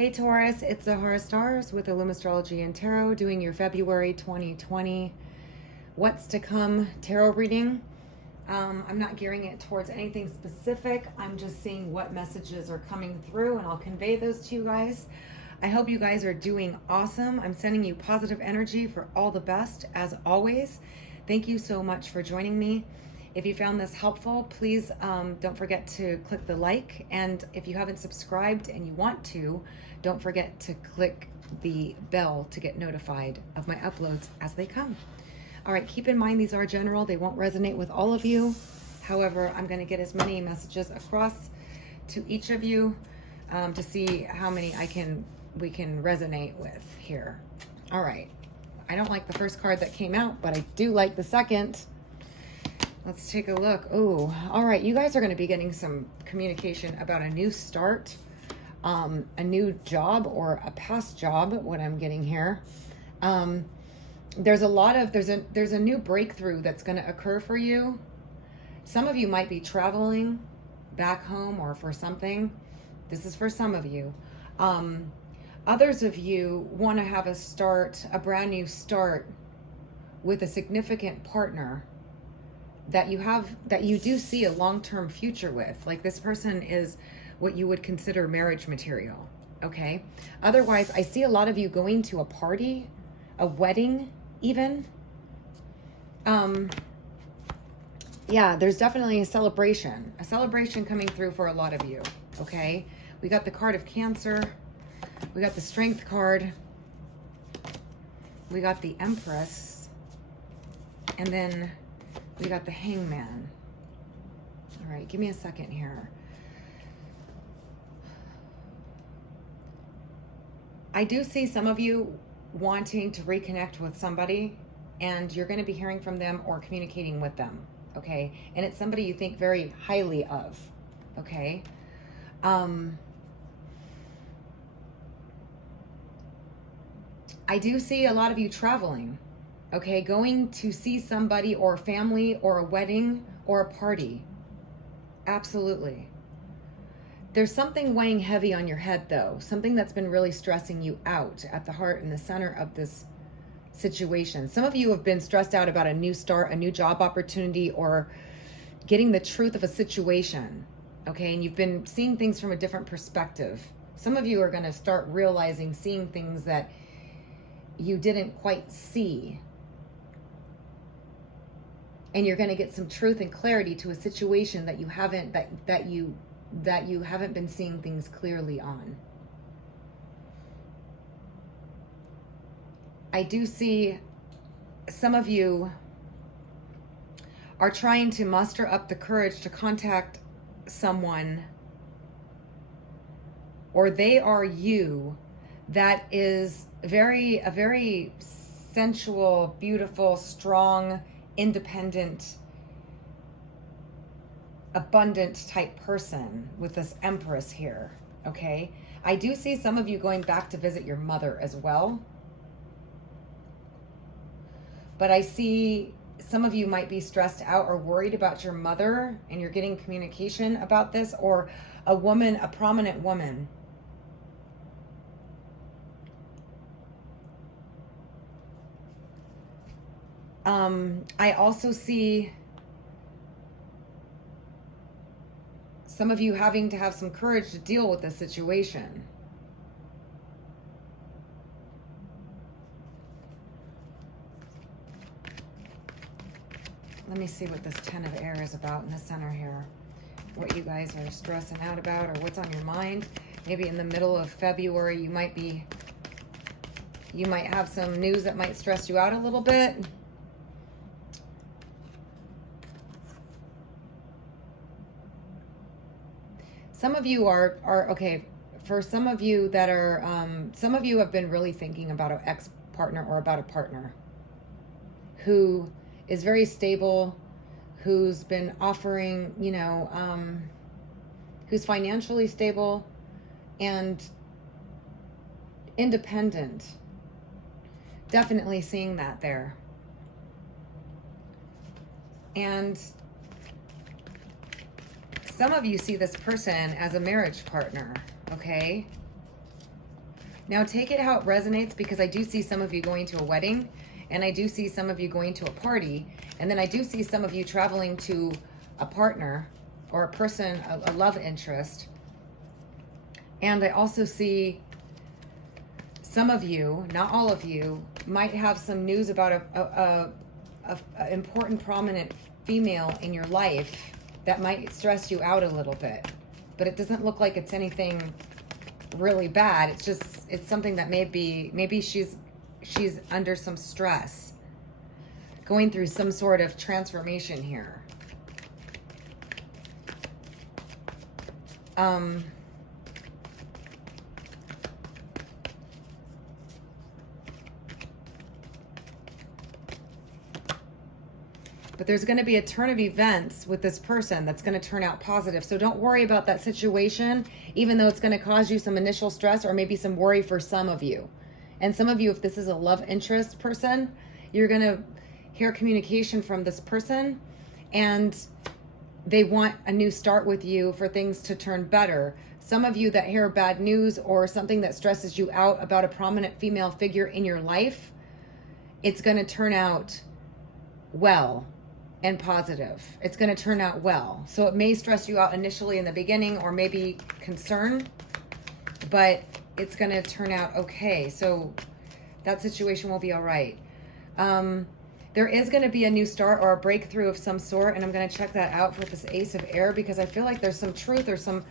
Hey Taurus, it's Zahara Stars with Illum Astrology and Tarot doing your February 2020 What's to Come Tarot reading. I'm not gearing it towards anything specific. I'm just seeing what messages are coming through and I'll convey those to you guys. I hope you guys are doing awesome. I'm sending you positive energy for all the best as always. Thank you so much for joining me. If you found this helpful, please don't forget to click the like. And if you haven't subscribed and you want to, don't forget to click the bell to get notified of my uploads as they come. All right, keep in mind these are general. They won't resonate with all of you. However, I'm going to get as many messages across to each of you to see how many we can resonate with here. All right. I don't like the first card that came out, but I do like the second. Let's take a look. Oh, all right. You guys are going to be getting some communication about a new start, a new job or a past job, what I'm getting here. There's a new breakthrough that's going to occur for you. Some of you might be traveling back home or for something. This is for some of you. Others of you want to have a brand new start with a significant partner that you do see a long-term future with. Like this person is what you would consider marriage material, okay? Otherwise, I see a lot of you going to a party, a wedding even. Yeah, there's definitely a celebration coming through for a lot of you, okay? We got the card of Cancer. We got the Strength card. We got the Empress. And then we got the Hangman. All right, give me a second here. I do see some of you wanting to reconnect with somebody, and you're going to be hearing from them or communicating with them, okay? And it's somebody you think very highly of, okay? I do see a lot of you traveling. Okay, going to see somebody or family or a wedding or a party. Absolutely. There's something weighing heavy on your head though. Something that's been really stressing you out at the heart and the center of this situation. Some of you have been stressed out about a new start, a new job opportunity, or getting the truth of a situation. Okay, and you've been seeing things from a different perspective. Some of you are going to start seeing things that you didn't quite see. And you're going to get some truth and clarity to a situation that you haven't been seeing things clearly on. I do see some of you are trying to muster up the courage to contact someone, or they are you, that is a very sensual, beautiful, strong, independent, abundant type person with this Empress here, okay? I do see some of you going back to visit your mother as well. But I see some of you might be stressed out or worried about your mother, and you're getting communication about this, or a prominent woman. I also see some of you having to have some courage to deal with this situation. Let me see what this Ten of Air is about in the center here. What you guys are stressing out about, or what's on your mind. Maybe in the middle of February, you might have some news that might stress you out a little bit. Some of you are okay. For some of you that are, some of you have been really thinking about an ex-partner or about a partner who is very stable, who's been offering, who's financially stable and independent. Definitely seeing that there. And some of you see this person as a marriage partner, okay? Now take it how it resonates, because I do see some of you going to a wedding, and I do see some of you going to a party, and then I do see some of you traveling to a partner or a person, a love interest. And I also see some of you, not all of you, might have some news about a important, prominent female in your life that might stress you out a little bit. But it doesn't look like it's anything really bad. It's just, it's something that maybe she's under some stress, going through some sort of transformation here. But there's going to be a turn of events with this person that's going to turn out positive. So don't worry about that situation, even though it's going to cause you some initial stress or maybe some worry for some of you. And some of you, if this is a love interest person, you're going to hear communication from this person, and they want a new start with you for things to turn better. Some of you that hear bad news or something that stresses you out about a prominent female figure in your life, it's going to turn out well and positive. It's going to turn out well. So it may stress you out initially in the beginning, or maybe concern, but it's going to turn out okay. So that situation will be all right. There is going to be a new start or a breakthrough of some sort, and I'm going to check that out for this Ace of Air, because I feel like there's some truth or some,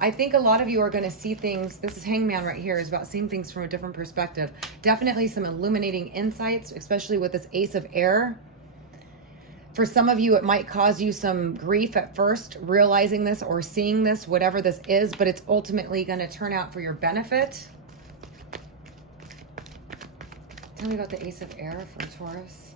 I think a lot of you are going to see things. This is Hangman right here, is about seeing things from a different perspective. Definitely some illuminating insights, especially with this Ace of Air. For some of you, it might cause you some grief at first, realizing this or seeing this, whatever this is, but it's ultimately going to turn out for your benefit. Tell me about the Ace of Air for Taurus.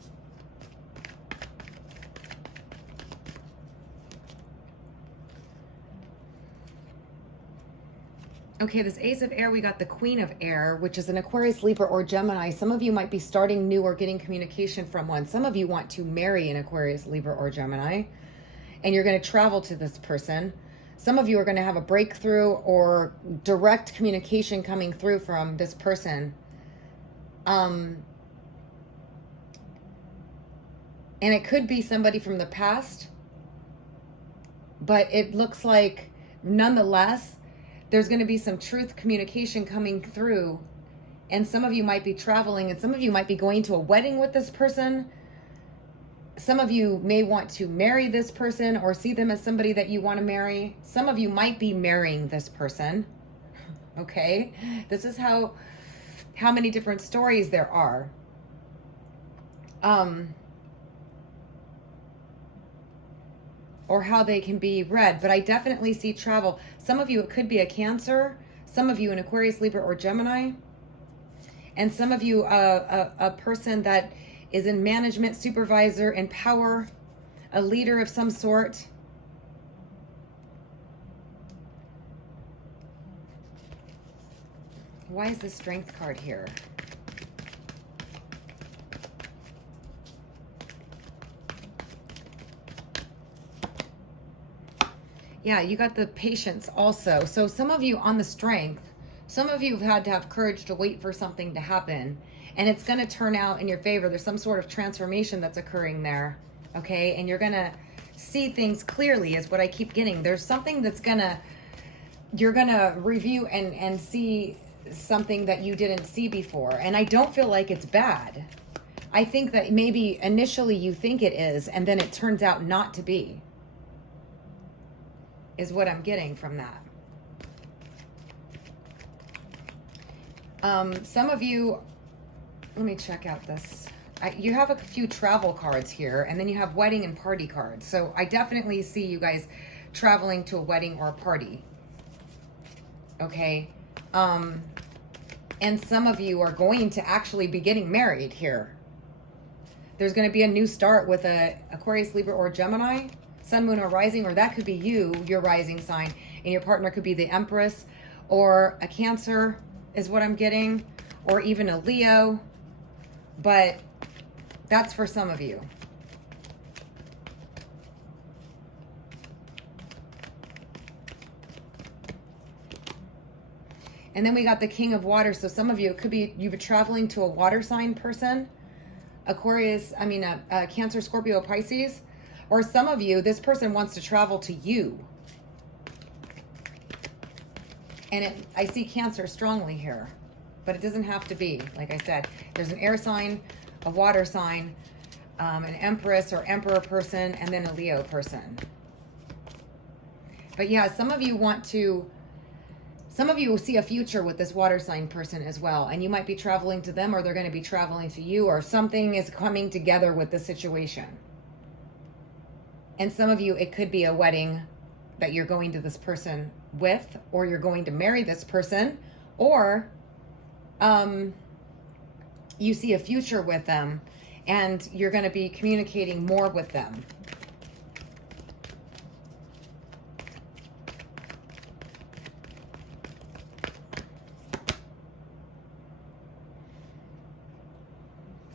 Okay, this Ace of Air, we got the Queen of Air, which is an Aquarius, Libra, or Gemini. Some of you might be starting new or getting communication from one. Some of you want to marry an Aquarius, Libra, or Gemini, and you're going to travel to this person. Some of you are going to have a breakthrough or direct communication coming through from this person. And it could be somebody from the past, but it looks like nonetheless, there's going to be some truth communication coming through, and some of you might be traveling, and some of you might be going to a wedding with this person. Some of you may want to marry this person or see them as somebody that you want to marry. Some of you might be marrying this person. Okay, this is how many different stories there are. Or how they can be read, but I definitely see travel. Some of you, it could be a Cancer. Some of you, an Aquarius, Libra, or Gemini. And some of you, a person that is in management, supervisor, in power, a leader of some sort. Why is the Strength card here? Yeah, you got the Patience also. So some of you on the Strength, some of you have had to have courage to wait for something to happen, and it's going to turn out in your favor. There's some sort of transformation that's occurring there, okay? And you're going to see things clearly is what I keep getting. There's something that's going to, you're going to review and see something that you didn't see before. And I don't feel like it's bad. I think that maybe initially you think it is, and then it turns out not to be, is what I'm getting from that. Some of you, let me check out this. You have a few travel cards here, and then you have wedding and party cards. So I definitely see you guys traveling to a wedding or a party. Okay. And some of you are going to actually be getting married here. There's going to be a new start with a Aquarius, Libra, or Gemini, Sun, Moon, or Rising, or that could be you, your rising sign, and your partner could be the Empress, or a Cancer is what I'm getting, or even a Leo, but that's for some of you. And then we got the King of Water. So some of you, it could be you've been traveling to a water sign person, Cancer, Scorpio, Pisces. Or some of you, this person wants to travel to you. And I see Cancer strongly here, but it doesn't have to be. Like I said, there's an air sign, a water sign, an Empress or Emperor person, and then a Leo person. But yeah, some of you will see a future with this water sign person as well. And you might be traveling to them, or they're going to be traveling to you, or something is coming together with the situation. And some of you, it could be a wedding that you're going to this person with, or you're going to marry this person, or you see a future with them and you're going to be communicating more with them.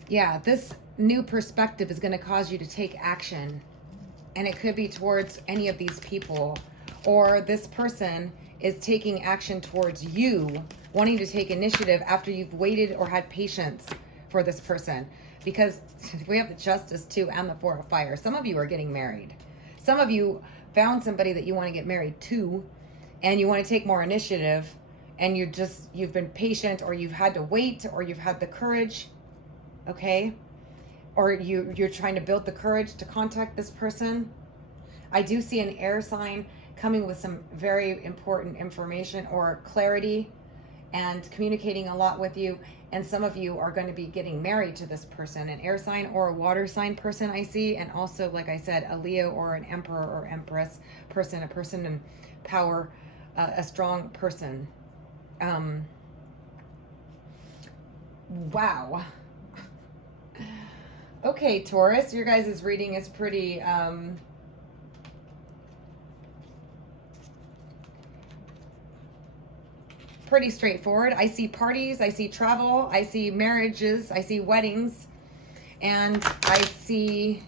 Yeah, this new perspective is going to cause you to take action. And it could be towards any of these people, or this person is taking action towards you, wanting to take initiative after you've waited or had patience for this person. Because we have the Justice too, and the Four of Fire. Some of you are getting married. Some of you found somebody that you want to get married to, and you want to take more initiative, and you've been patient, or you've had to wait, or you've had the courage, okay? Or you're trying to build the courage to contact this person. I do see an air sign coming with some very important information or clarity and communicating a lot with you. And some of you are going to be getting married to this person, an air sign or a water sign person I see. And also, like I said, a Leo or an Emperor or Empress person, a person in power, a strong person. Wow. Okay, Taurus, your guys' reading is pretty, pretty straightforward. I see parties, I see travel, I see marriages, I see weddings, and I see,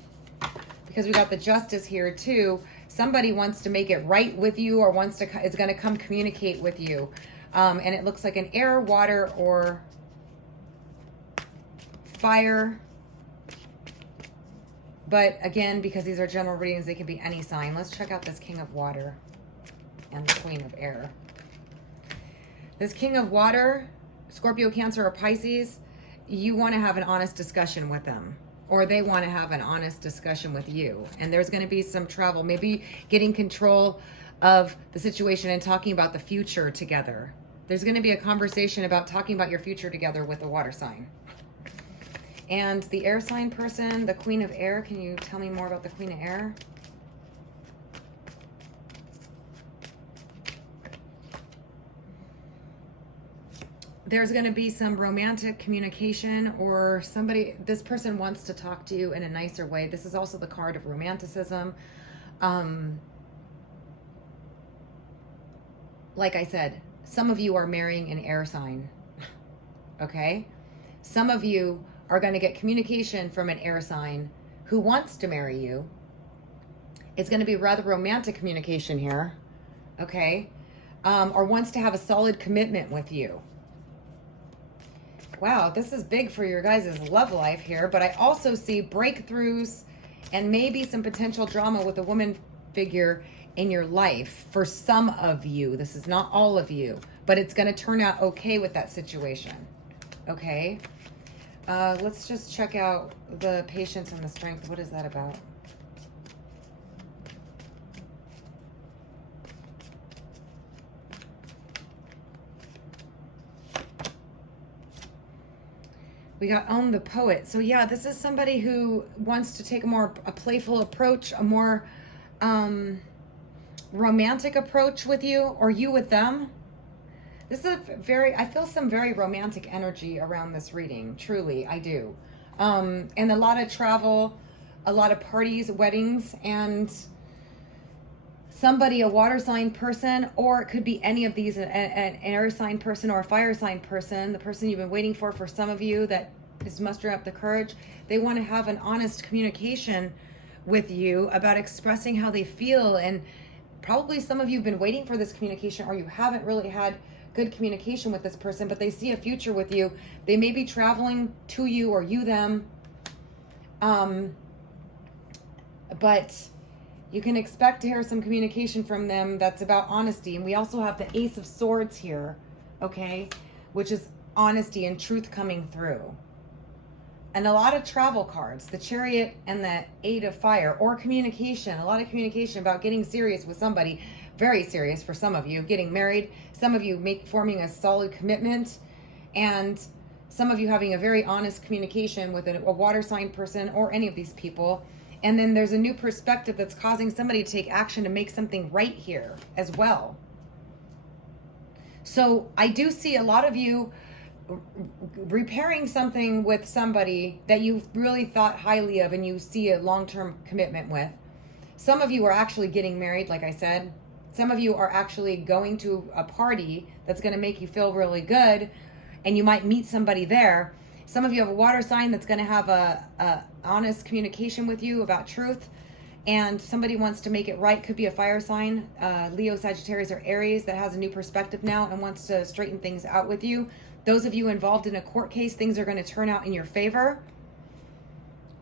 because we got the Justice here too, somebody wants to make it right with you, or is going to come communicate with you. And it looks like an air, water, or fire. But again, because these are general readings, they can be any sign. Let's check out this King of Water and the Queen of Air. This King of Water, Scorpio, Cancer, or Pisces, you want to have an honest discussion with them, or they want to have an honest discussion with you. And there's going to be some travel, maybe getting control of the situation and talking about the future together. There's going to be a conversation about talking about your future together with the water sign. And the air sign person, the Queen of Air, can you tell me more about the Queen of Air? There's going to be some romantic communication, or this person wants to talk to you in a nicer way. This is also the card of romanticism. Like I said, some of you are marrying an air sign, okay? Some of you are going to get communication from an air sign who wants to marry you. It's going to be rather romantic communication here, okay? Or wants to have a solid commitment with you. Wow, this is big for your guys' love life here, but I also see breakthroughs and maybe some potential drama with a woman figure in your life for some of you. This is not all of you, but it's going to turn out okay with that situation, okay? Let's just check out the patience and the strength. What is that about? We got Own the Poet. So yeah, this is somebody who wants to take a playful approach, a more romantic approach with you, or you with them. This is I feel some very romantic energy around this reading. Truly, I do. And a lot of travel, a lot of parties, weddings, and somebody, a water sign person, or it could be any of these, an air sign person or a fire sign person, the person you've been waiting for some of you that is mustering up the courage. They want to have an honest communication with you about expressing how they feel. And probably some of you have been waiting for this communication, or you haven't really had good communication with this person, but they see a future with you. They may be traveling to you or you them. But you can expect to hear some communication from them that's about honesty. And we also have the Ace of Swords here, okay, which is honesty and truth coming through. And a lot of travel cards, the Chariot and the Eight of Fire, or communication, a lot of communication about getting serious with somebody, very serious for some of you, getting married, some of you forming a solid commitment, and some of you having a very honest communication with a water sign person or any of these people. And then there's a new perspective that's causing somebody to take action to make something right here as well. So I do see a lot of you repairing something with somebody that you really thought highly of and you see a long-term commitment with. Some of you are actually getting married, like I said. Some of you are actually going to a party that's going to make you feel really good, and you might meet somebody there. Some of you have a water sign that's going to have a honest communication with you about truth, and somebody wants to make it right. Could be a fire sign, Leo, Sagittarius, or Aries, that has a new perspective now and wants to straighten things out with you. Those of you involved in a court case, things are going to turn out in your favor.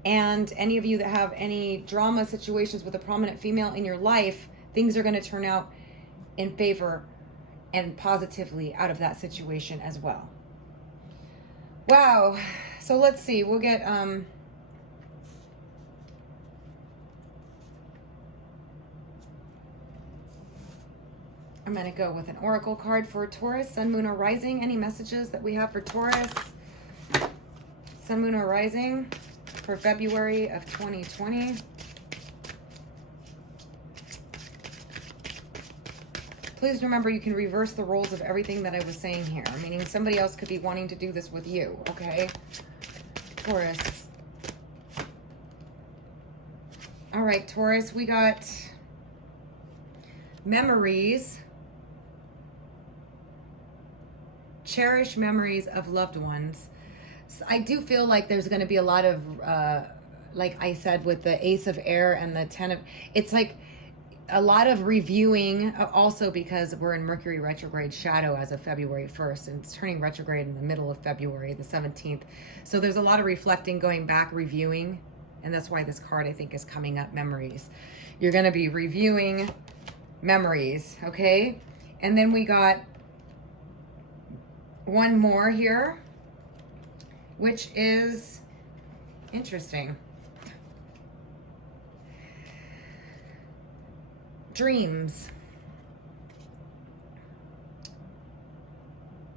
And any of you that have any drama situations with a prominent female in your life, things are going to turn out in favor and positively out of that situation as well. Wow. So let's see. We'll get I'm going to go with an oracle card for Taurus, Sun, Moon, or Rising. Any messages that we have for Taurus, Sun, Moon, or Rising for February of 2020? Please remember, you can reverse the roles of everything that I was saying here, meaning somebody else could be wanting to do this with you, okay? Taurus. All right, Taurus, we got memories. Cherish memories of loved ones. So I do feel like there's going to be a lot of, like I said, with the Ace of Air and the Ten of, it's like a lot of reviewing, also because we're in Mercury retrograde shadow as of February 1st, and it's turning retrograde in the middle of February, the 17th. So there's a lot of reflecting, going back, reviewing, and that's why this card, I think, is coming up, memories. You're going to be reviewing memories, okay? And then we got one more here, which is interesting. Dreams.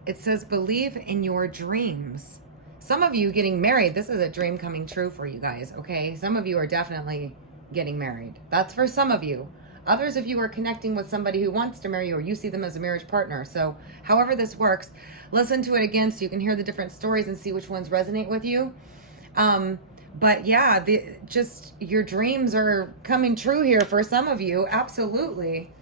It says, believe in your dreams. Some of you getting married, this is a dream coming true for you guys, okay? Some of you are definitely getting married. That's for some of you. Others of you are connecting with somebody who wants to marry you, or you see them as a marriage partner. So however this works, listen to it again so you can hear the different stories and see which ones resonate with you. But yeah, just your dreams are coming true here for some of you. Absolutely.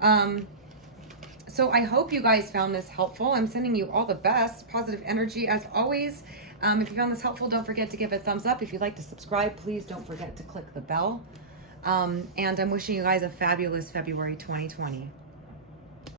So I hope you guys found this helpful. I'm sending you all the best, positive energy as always. If you found this helpful, don't forget to give it a thumbs up. If you'd like to subscribe, please don't forget to click the bell. And I'm wishing you guys a fabulous February 2020.